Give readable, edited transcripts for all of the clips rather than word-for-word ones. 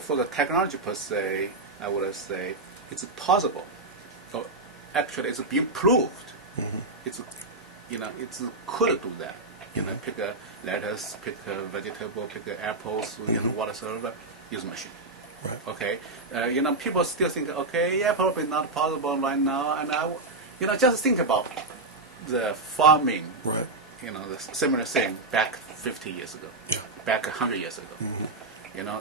for the technology per se, I would say it's possible. So actually, it's being proved. It's could do that. Pick a lettuce, pick a vegetable, pick a apples, whatever, use machine. Right. Okay. People still think, okay, yeah, probably not possible right now. And just think about the farming. Right. The similar thing back 50 years ago. Yeah. Back 100 years ago.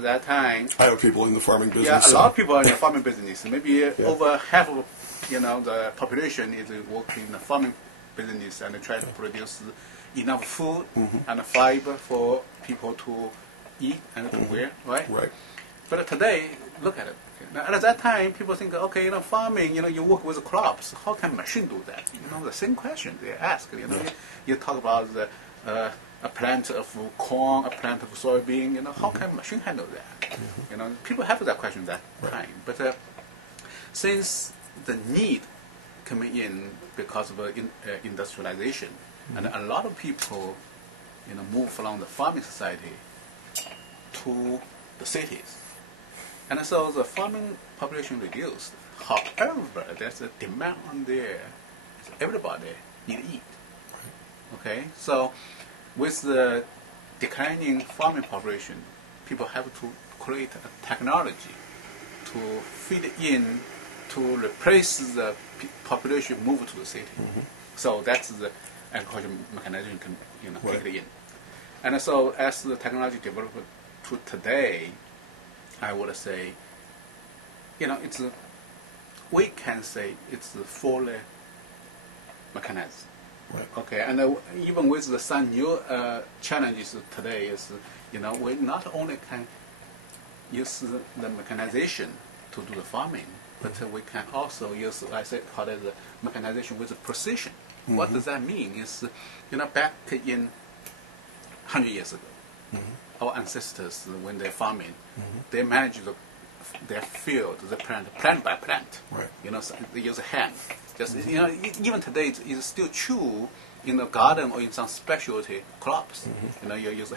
That time. I have people in the farming business. Yeah, a lot of people are in the farming business. Maybe over half of the population is working in the farming business and try to produce enough food and fiber for people to eat and to wear, right? Right. But today, look at it. And at that time, people think, okay, farming, you work with crops. How can machine do that? The same question they ask. You talk about a plant of corn, a plant of soybean. How can machine handle that? People have that question that time. But since the need coming in because of industrialization, and a lot of people, move from the farming society to the cities. And so the farming population reduced. However, there's a demand on there. Everybody need to eat. Okay, so with the declining farming population, people have to create a technology to feed in to replace the population move to the city. So that's the agricultural mechanization can take it in. And so as the technology developed to today, I would say, we can say it's fully mechanized. Right. Okay, and even with some new challenges today is, we not only can use the mechanization to do the farming, but we can also use, call it the mechanization with precision. What does that mean? Is, back in 100 years ago, our ancestors, when they're farming, they manage their field, the plant by plant. Right. So they use a hand. Just even today, it's still true in the garden or in some specialty crops. You use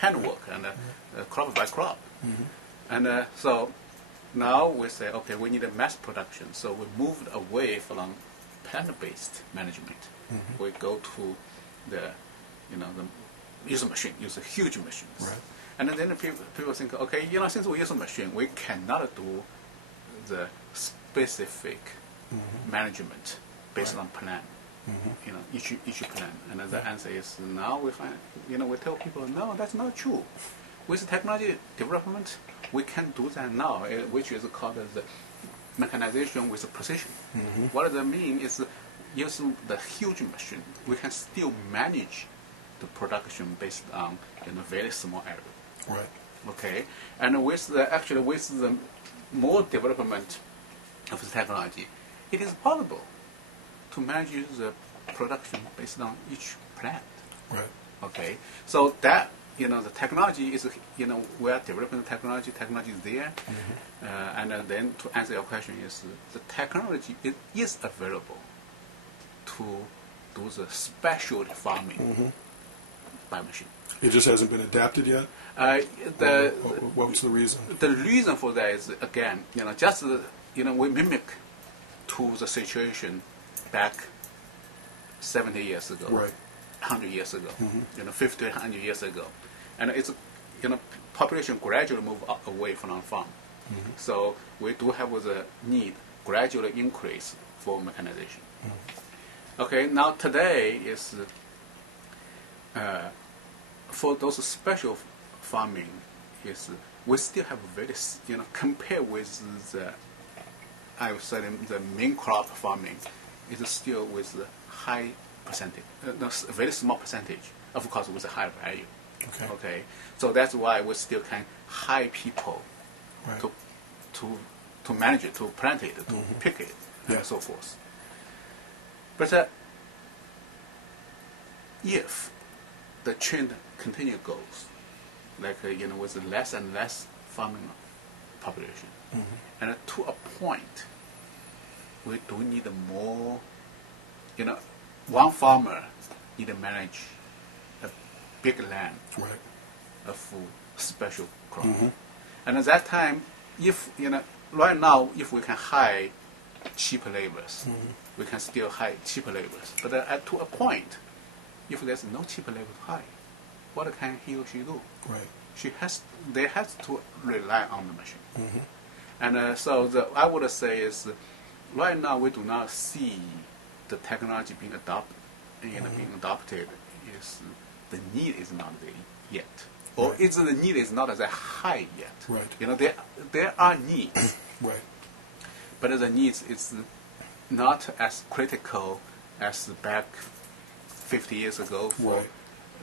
handwork and crop by crop. And so now we say, okay, we need a mass production. So we moved away from plant-based management. We go to the use a machine, use a huge machines. Right. And then people think, okay, since we use a machine, we cannot do the specific management based on plan. Each plan. And the answer is now we find, we tell people, no, that's not true. With technology development, we can do that now, which is called the mechanization with precision. What does that mean is using the huge machine, we can still manage the production based on very small area. Right. Okay, and with the more development of the technology, it is possible to manage the production based on each plant. Right. Okay, so that the technology is we are developing the technology. Technology is there, and then to answer your question is the technology is available to do the special farming by machine. It just hasn't been adapted yet? What's the reason? The reason for that is, again, just, we mimic to the situation back 70 years ago, right. 100 years ago, 50, 100 years ago. And it's, population gradually move away from our farm. So we do have the need gradually increase for mechanization. Okay, now today is for those special farming is we still have very compared with the I would say the main crop farming is still with the high percentage, a very small percentage, of course with a high value. Okay, so that's why we still can hire people right. to manage it, to plant it, to pick it, and so forth. But if the trend continue goes, like with less and less farming population, and to a point, we do need more. One farmer need to manage a big land right. of special crop, And at that time, if right now, if we can hire cheap laborers, we can still hire cheap laborers. But to a point, if there's no cheap labor to hire, what can he or she do? Right. They have to rely on the machine. And so I would say is, right now we do not see the technology being adopted. Being adopted is the need is not there yet, or right. the need is not as high yet. Right. There are needs, right. but the needs is not as critical as back 50 years ago. For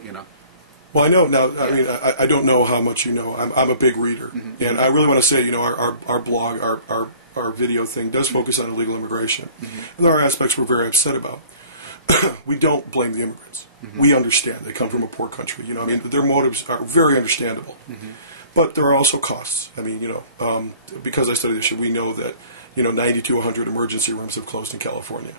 right. Well, I know now. I mean, I don't know how much you know. I'm a big reader, and I really want to say, our blog, our video thing does focus on illegal immigration, and there are aspects we're very upset about. We don't blame the immigrants. We understand they come from a poor country. I mean, their motives are very understandable, but there are also costs. I mean, because I study this shit, we know that 90 to 100 emergency rooms have closed in California.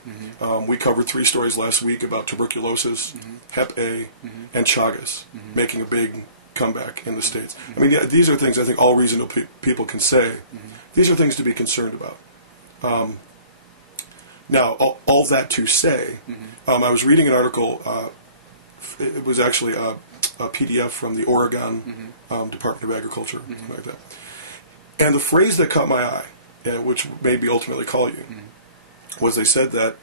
We covered 3 stories last week about tuberculosis, Hep A, and Chagas making a big comeback in the States. I mean, these are things I think all reasonable people can say. These are things to be concerned about. Now, all that to say, I was reading an article, it was actually a PDF from the Oregon Department of Agriculture, something like that. And the phrase that caught my eye, which made me ultimately call you, was they said that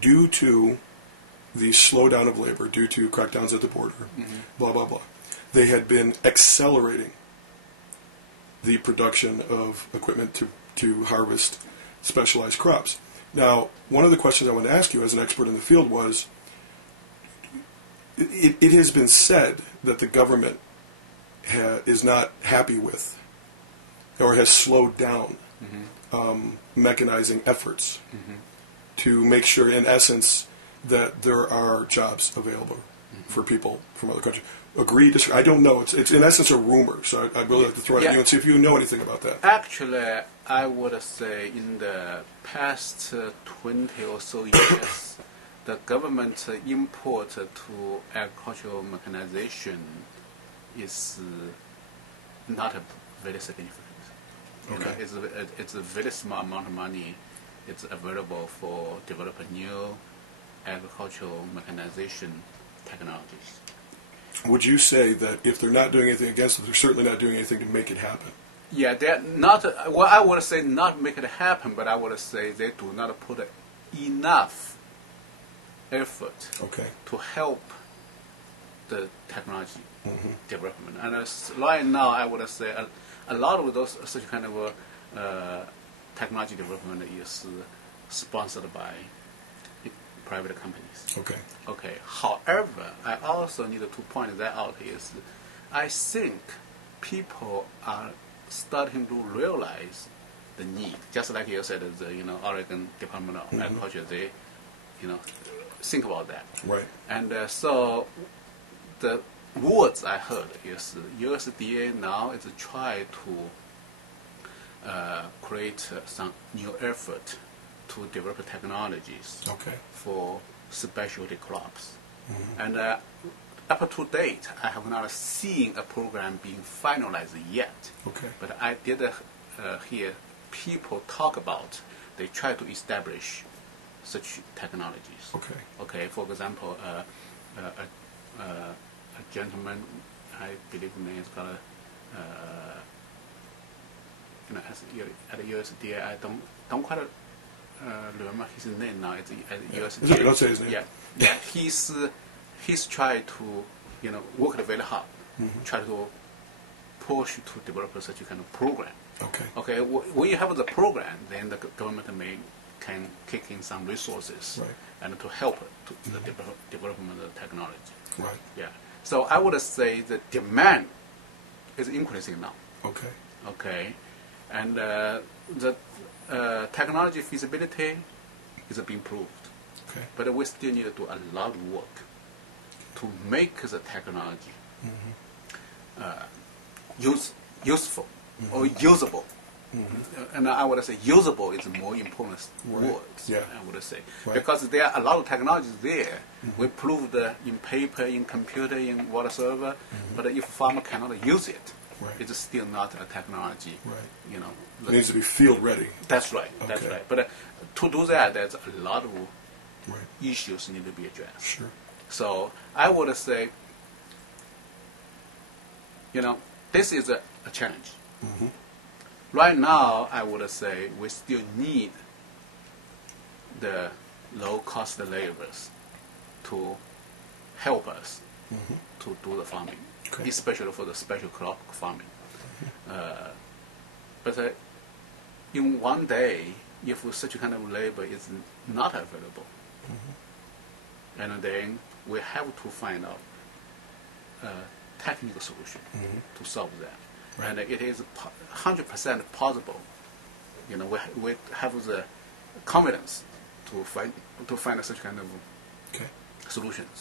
due to the slowdown of labor, due to crackdowns at the border, blah, blah, blah, they had been accelerating the production of equipment to harvest specialized crops. Now, one of the questions I wanted to ask you as an expert in the field was, it has been said that the government is not happy with, or has slowed down mechanizing efforts to make sure, in essence, that there are jobs available for people from other countries. Agree, disagree? I don't know. It's in essence a rumor, so I'd really like to throw it at you and see if you know anything about that. Actually, I would say in the past 20 or so years, the government import to agricultural mechanization is not very significant. It's a very small amount of money. It's available for developing new agricultural mechanization technologies. Would you say that if they're not doing anything against it, they're certainly not doing anything to make it happen? Yeah, they're not. Well, I would say not make it happen, but I would say they do not put enough effort to help the technology development. And right now, I would say a lot of those such kind of technology development is sponsored by private companies. Okay. However, I also need to point that out is, I think people are starting to realize the need. Just like you said, the Oregon Department of Agriculture, they think about that. Right. And so the words I heard is USDA now is try to create some new effort to develop technologies for specialty crops. And up to date, I have not seen a program being finalized yet. But I did hear people talk about they try to establish such technologies. For example, a gentleman, I believe his name is called, at the USDA, I don't quite remember his name now. It's at the USDA. Don't say his name. Yeah. He's trying to work very hard, try to push to develop such a kind of program. When you have the program, then the government can kick in some resources and to help to the development of technology. So I would say the demand is increasing now. And the technology feasibility is being proved. But we still need to do a lot of work to make the technology useful or usable. And I would say usable is more important word, I would say. Because there are a lot of technologies there. We proved in paper, in computer, in whatever, but if farmer cannot use it, Right. It's still not a technology. Right. You know, It needs to be field ready. That's right. That's Okay. right. But to do that, there's a lot of Right. issues need to be addressed. Sure. So I would say, this is a challenge. Mm-hmm. Right now, I would say we still need the low-cost laborers to help us Mm-hmm. to do the farming, Okay. especially for the special crop farming. But in one day, if such kind of labor is not available, and then we have to find out a technical solution to solve that. Right. And it is 100% possible. We have the confidence to find such kind of Okay. solutions.